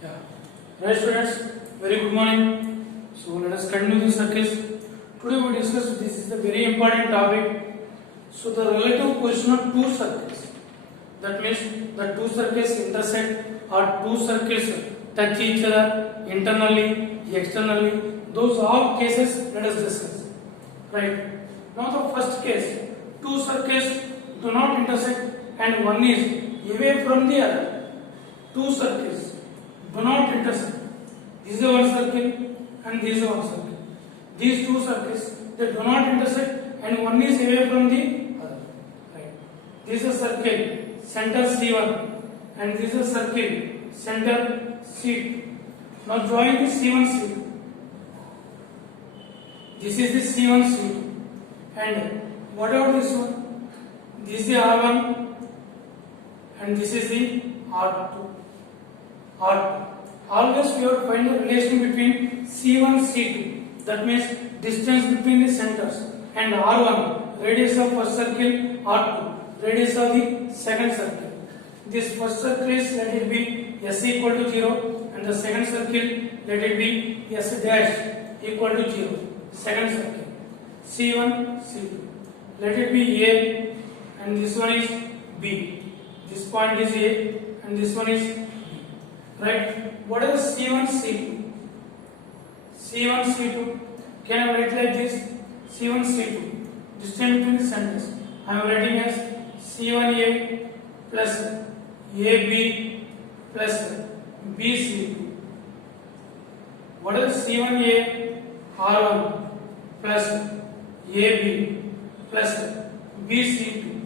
Yeah. Right, students. Very good morning. So let us continue the circuits. Today we discuss this is a very important topic. So the relative position of two circuits. That means the two circuits intersect or two circuits touch each other internally, externally. Those all cases let us discuss. Right. Now the first case, two circuits do not intersect and one is away from the other. Two circuits do not intersect. This is one circle and this is one circle. These two circuits they do not intersect and one is away from the other. Right. This is a circle center C1 and this is a circle center C2. Now join the C1 C2. This is the C1 C2 and what about this one? This is the R1 and this is the R2. R2. Always we have to find the relation between C1 C2. That means distance between the centers and R1 radius of first circle, R2 radius of the second circle. This first circle is let it be S equal to 0 and the second circle let it be S dash equal to 0. Second circle C1 C2. Let it be A and this one is B. This point is A and this one is B. Right? What is C1 C2? C1 C2 can I write like this? C1 C2 distance between the centers. I am writing as C1A plus AB plus BC2. What is C1A R1 plus AB plus BC2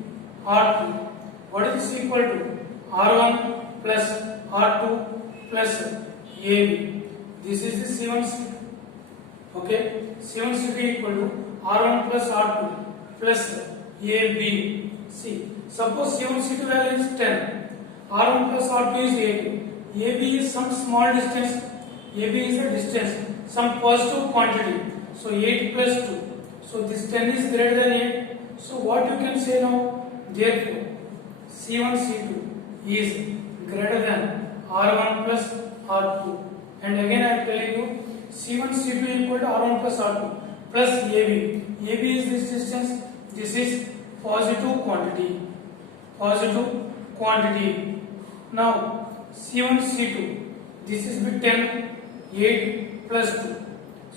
R2? What is this equal to? R1 plus R2 plus AB. This is the C1 C2. Okay, C1 C2 equal to R1 plus R2 plus AB. See, suppose C1 C2 value is 10, R1 plus R2 is 8. AB is some small distance. AB is a distance, some positive quantity. So 8 plus 2. So this 10 is greater than 8. So what you can say now? Therefore, C1 C2 is greater than R1 plus R2. And again I am telling you C1 C2 equal to R1 plus R2 plus AB. AB is this distance. This is positive quantity. Positive quantity. Now C1 C2. This is be 10. 8 plus 2.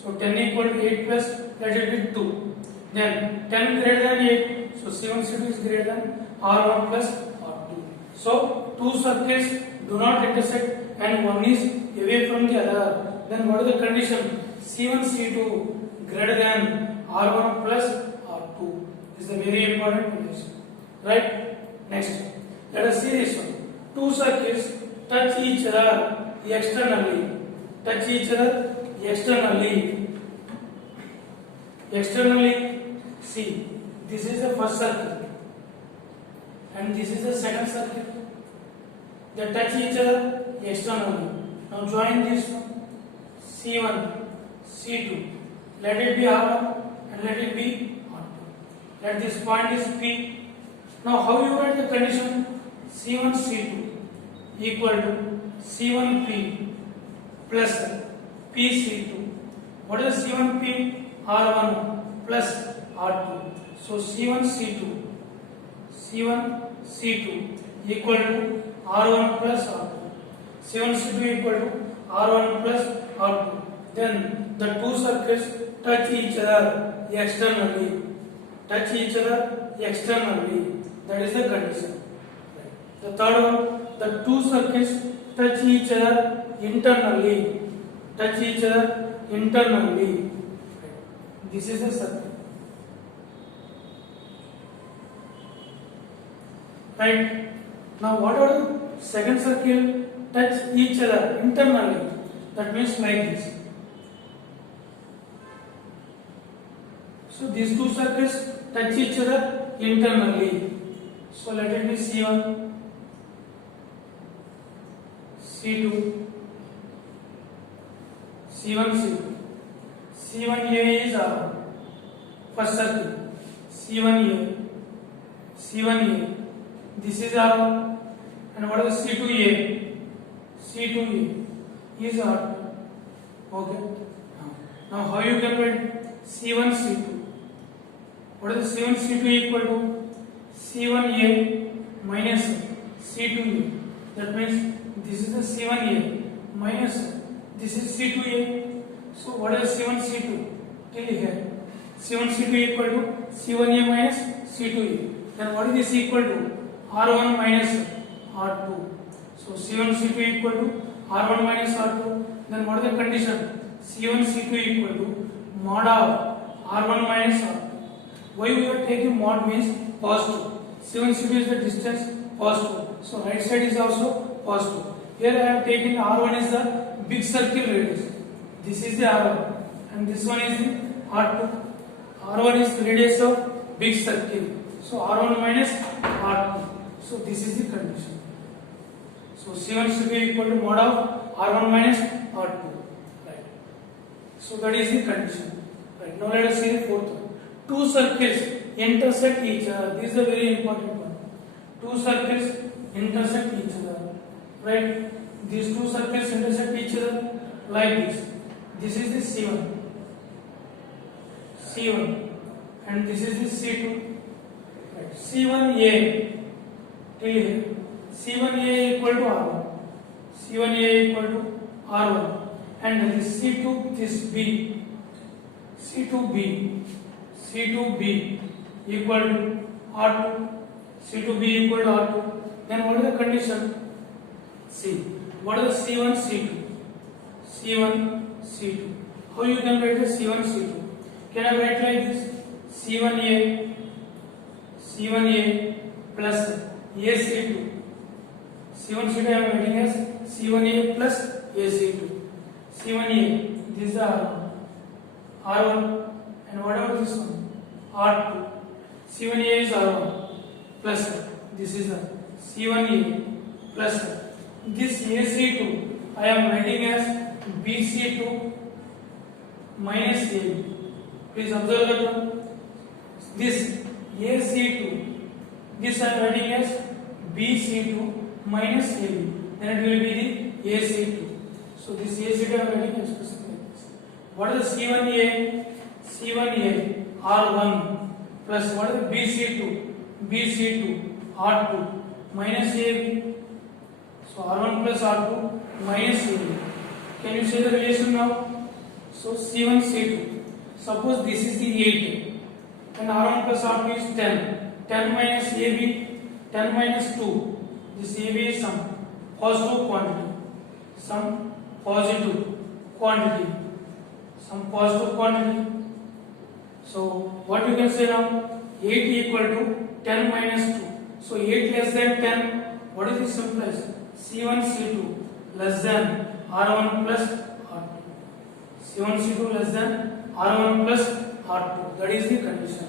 So 10 equal to 8 plus let it be 2. Then 10 greater than 8. So C1 C2 is greater than R1 plus R2. So two circuits do not intersect and one is away from the other. Then what is the condition? C1 C2 greater than R1 plus R2. This is a very important condition. Right? Next. Let us see this one. Two circuits touch each other externally. Touch each other externally. Externally, see, this is the first circle and this is the second circle. They touch each other externally. Now join this one. C1, C2. Let it be R1 and let it be R2. Let this point is P. Now how you write the condition? C1, C2 equal to C1P plus PC2. What is C1P? R1 plus R2. So C1C2 equal to R1 plus R2. C1C2 equal to R1 plus R2. Then the two circuits touch each other externally. Touch each other externally. That is the condition. The third one, the two circuits touch each other internally. Touch each other internally. This is a circle. Right? Now what are the second circle touch each other internally? That means like this. So these two circuits touch each other internally. So let it be C1, C2, C1, C2. C1A is R1. First circle. C1A. C1A. This is R1. And what is C2A? C2A. is R2. Okay. Now how you can write C1 C2? What is C1 C2 equal to C1A minus C2A? That means this is the C1A minus this is C2A. So what is C1 C2? Till here. C1 C2 equal to C1A minus C2A. Then what is this equal to? R1 minus R2. So C1 C2 equal to R1 minus R2. Then what is the condition? C1 C2 equal to mod of R1 minus R2. Why we are taking mod means positive. C1 C2 is the distance positive. So right side is also positive. Here I am taking R1 is the big circle radius. This is the R1 and this one is the R2. R1 is the radius of big circle. So R1 minus R2. So this is the condition. So C1 C2 equal to mod of R1 minus R2. Right. So that is the condition. Right. Now let us see the fourth one. Two circles intersect each other. This is a very important one. Two circles intersect each other. Right. These two circles intersect each other like this. This is the C1. C1 and this is the C2. Right. C1A till here. C1A equal to R1. C1A equal to R1 and this C2 this B. C2B. C2B equal to R2. C2B equal to R2. Then what is the condition? C. What is the C1 C2? C1 C2. How you can write the C1 C2? Can I write like this? C1A plus AC2. C1 C2 I am writing as C1A plus AC2. C1A, this is the R1. R1 and what about this one? R2. C1A is R1 plus this is the C1A plus this AC2 I am writing as BC2 minus AB. Please observe that one. This AC2, this I am writing as BC2 minus AB. Then it will be the AC2. So this AC2 I am writing as specific like this. What is the C1A? C1A R1 plus what is the BC2? BC2 R2 minus AB. So R1 plus R2 minus AB. Can you see the relation now? So C1 C2. Suppose this is the 8 and R1 plus R2 is 10. 10 minus AB, 10 minus 2. This AB is some positive quantity. Some positive quantity. Some positive quantity. So what you can say now? 8 equal to 10 minus 2. So 8 less than 10. What is this implies? C1 C2 less than R1 plus R2. C1 C2 less than R1 plus R2. That is the condition.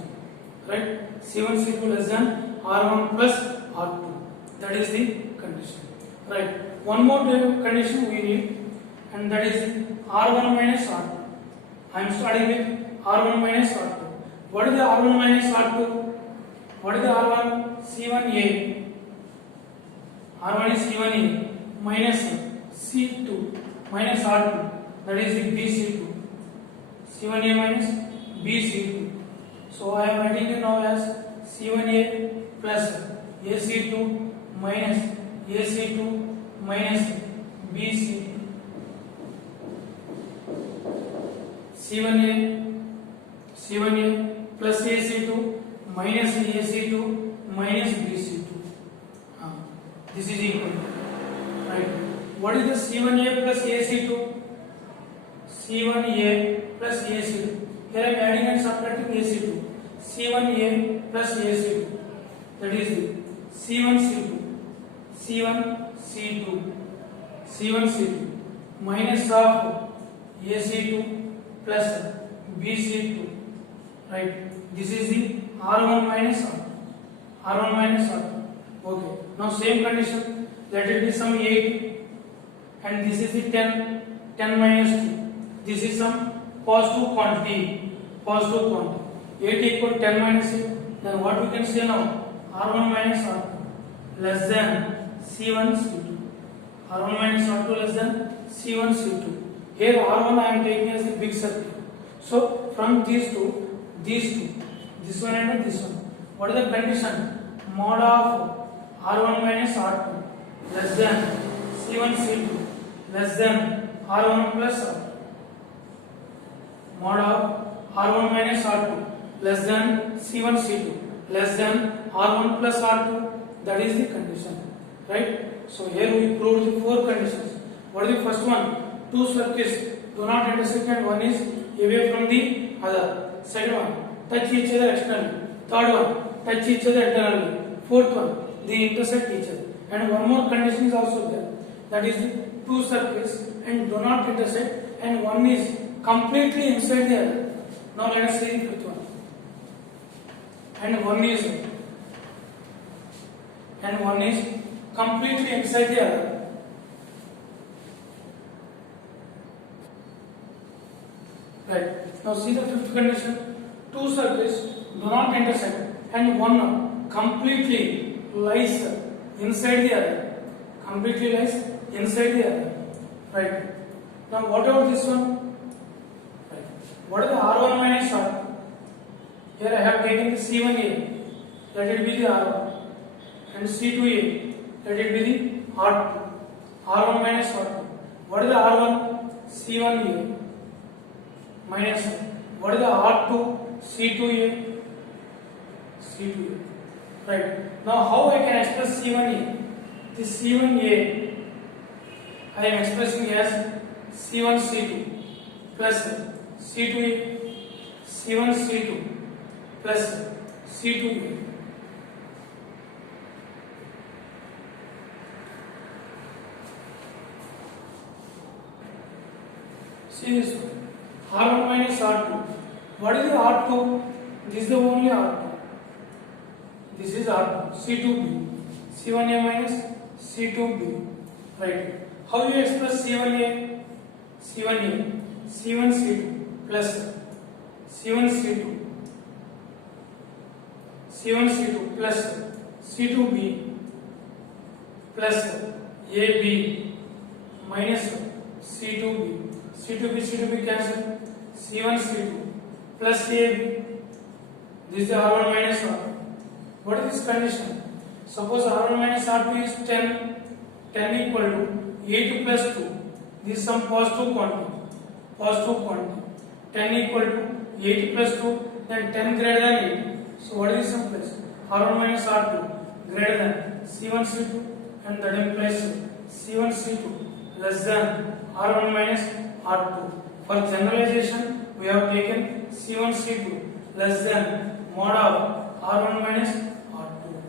Right? C1 C2 less than R1 plus R2. That is the condition. Right? One more condition we need, and that is R1 minus R2. I am starting with R1 minus R2. What is the R1 minus R2? What is the R1? C1A. R1 is C1A minus C2 minus R2. That is the BC2. C1A minus BC2. So I am writing it now as C1A plus AC2 minus AC2 minus BC2. C1A plus AC2 minus AC2 minus BC2. This is equal. Right. What is the C1A plus AC2? C1A plus AC2. Here I am adding and subtracting AC2. C1A plus AC2. That is C1 C2. C1 C2. C1 C2 minus of AC2 plus BC2. Right. This is the R1 minus R2. R1 minus R2. Okay. Now same condition. Let it be some 8 and this is the 10. 10 minus 2. This is some positive quantity. Positive quantity. 8 equal to 10 minus 8. Then what we can say now? R1 minus R2 less than C1 C2. R1 minus R2 less than C1 C2. Here R1 I am taking as the big circle. So from these two, this one and this one. What is the condition? Mod of R1 minus R2 less than C1 C2 less than R1 plus R2. Mod of R1 minus R2 less than C1 C2 less than R1 plus R2. That is the condition, right? So here we proved the four conditions. What is the first one? Two circuits do not intersect and one is away from the other. Second one, touch each other externally. Third one, touch each other internally. Fourth one, they intersect each other. And one more condition is also there. That is the two circuits and do not intersect and one is completely inside the other. Now let us see the fifth one. And one is completely inside the other. Right. Now see the fifth condition. Two circuits do not intersect and one completely lies inside the other. Completely lies inside the other. Right. Now what about this one? Right. What is the R1 minus R2? Here I have taken the C1A. Let it be the R1. And C2A. Let it be the R2. R1 minus R2. What is the R1? C1A. Minus what is the R2? C2A. C2A. Right. Now how I can express C1A? This C1A I am expressing as C1 C2 plus C2A. C1 C2 plus C2A. See this one. R1 minus R2. What is the R2? This is the only R2. This is R2. C2B. C1A minus C2B. Right. How you express C1A? C1A. C1 C2 plus C1 C2. C1 C2 plus C2B plus AB minus C2B. C2B cancel. C1 C2 plus AB. This is the R1 minus R2. What is this condition? Suppose R1 minus R2 is 10. 10 equal to 8 plus 2. This is some positive quantity. Positive quantity. 10 equal to 8 plus 2. Then 10 greater than 8. So what is some place? R1 minus R2 greater than C1 C2 and that implies C1 C2 less than R1 minus R2. For generalization, we have taken C1 C2 less than mod of R1 minus R2.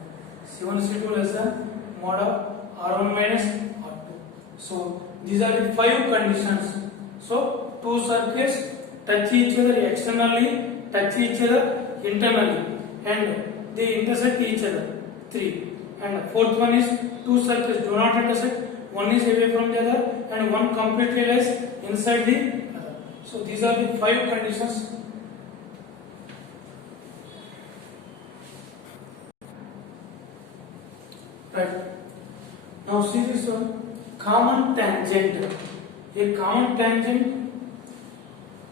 C1 C2 less than mod of R1 minus R2. So these are the five conditions. So two circuits touch each other externally, touch each other internally, and they intersect each other. 3. And fourth one is two circuits do not intersect. One is away from the other and one completely lies inside the other. So these are the five conditions. Right. Now see this one. Common tangent. A common tangent.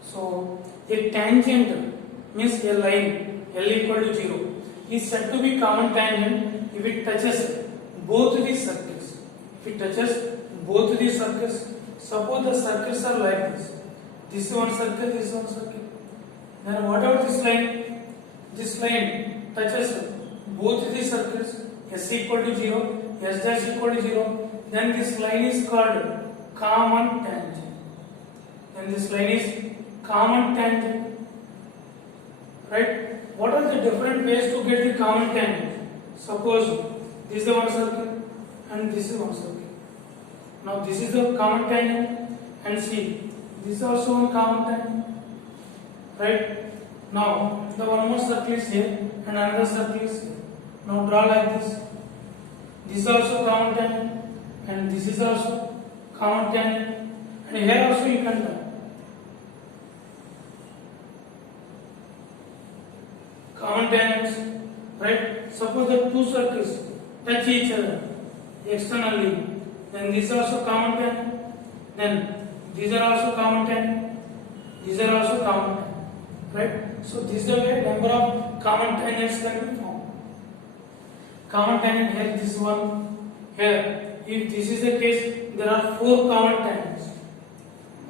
So a tangent means a line L equal to 0 is said to be common tangent if it touches both the circles. If it touches both the circles, suppose the circles are like this. This is one circle, this is one circle. Then what about this line? This line touches both the circles. S equal to 0, S dash equal to 0. Then this line is called common tangent. Then this line is common tangent. Right? What are the different ways to get the common tangent? Suppose this is the one circle and this is one circle. Now this is the common tangent and see this is also one common tangent. Right? Now the one more circle is here and another circle is here. Now draw like this. This is also common tangent and this is also common tangent and here also you can draw. Common tangents, right? Suppose the two circles touch each other externally, then these are also common tangent, then these are also common tangent, these are also common tangent, right? So this is the way number of common tangents can be formed. Common tangent here, this one here. If this is the case, there are 4 common tangents.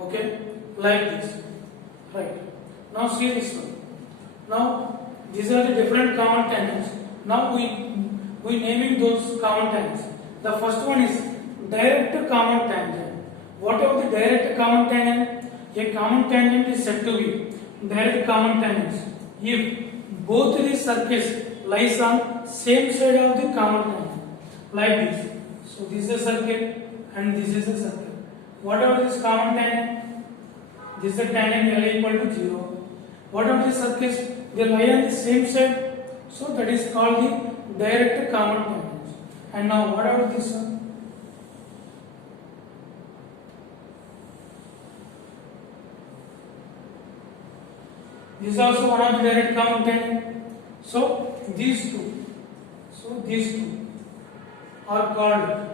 Okay, like this, right? Now see this one. Now these are the different common tangents. Now we naming those common tangents. The first one is direct common tangent. What about the direct common tangent? A common tangent is said to be direct common tangents if both the circles lies on same side of the common tangent, like this. So this is a circle and this is a circle. What about this common tangent? This is the tangent L equal to 0. What are the circles? They lie on the same side, so that is called the direct common tangents. And now what about this one? This is also one of the direct common tangent. So these two are called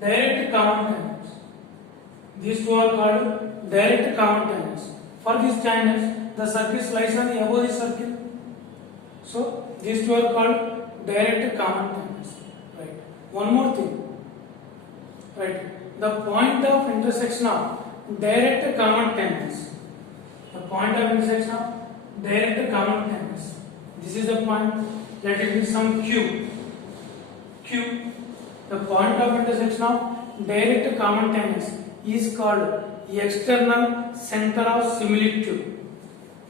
direct common tangents. These two are called direct common tangents. For these tangents, the circle lies on the above the circle. So these two are called direct common tangents. Right. One more thing. Right. The point of intersection of direct common tangents. The point of intersection of direct common tangents. This is the point. Let it be some Q. Q. The point of intersection of direct common tangents is called external center of similitude.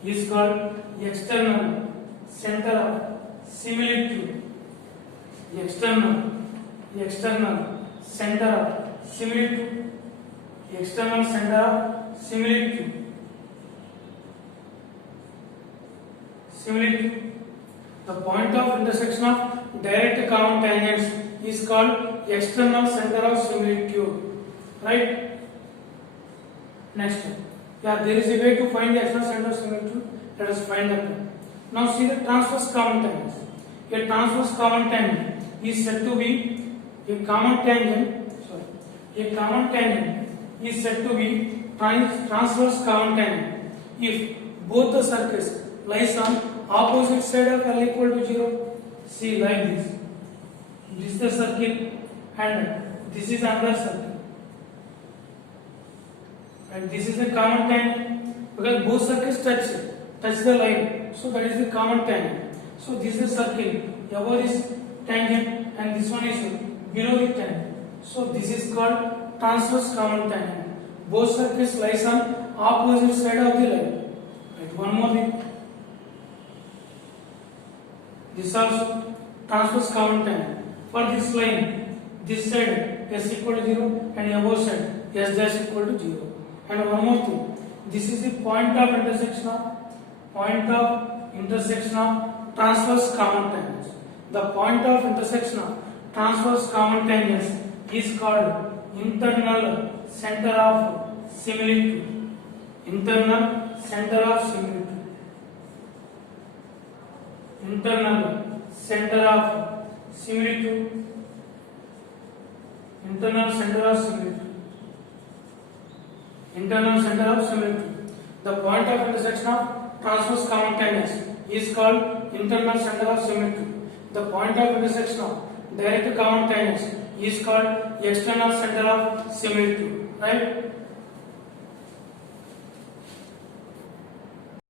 Is called external center of similitude. External center of similitude. External center of similitude. Similitude. The point of intersection of direct common tangents is called external center of similitude. Right? Next one. Yeah, there is a way to find the external center of similitude. Let us find that one. Now see the transverse common tangents. A transverse common tangent is said to be a common tangent. A common tangent is said to be transverse common tangent if both the circles lies on opposite side of L equal to 0. See, like this. This is the circle and this is another circle. And this is the common tangent because both circles touch the line. So that is the common tangent. So this is circle above this tangent and this one is below the tangent. So this is called transverse common tangent. Both circles lies on opposite side of the line. Right. One more thing. This also transverse common tangent. For this line, this side s equal to 0 and above side s dash equal to 0. And one more thing. This is the point of intersection of transverse common tangents. The point of intersection of transverse common tangents is called internal center of similitude. Internal center of similitude. Internal center of similitude. Internal center of similitude. Internal center of similitude. The point of intersection of transverse common tangents is called internal center of similitude. The point of intersection of direct common tangents is called external center of similitude. Right?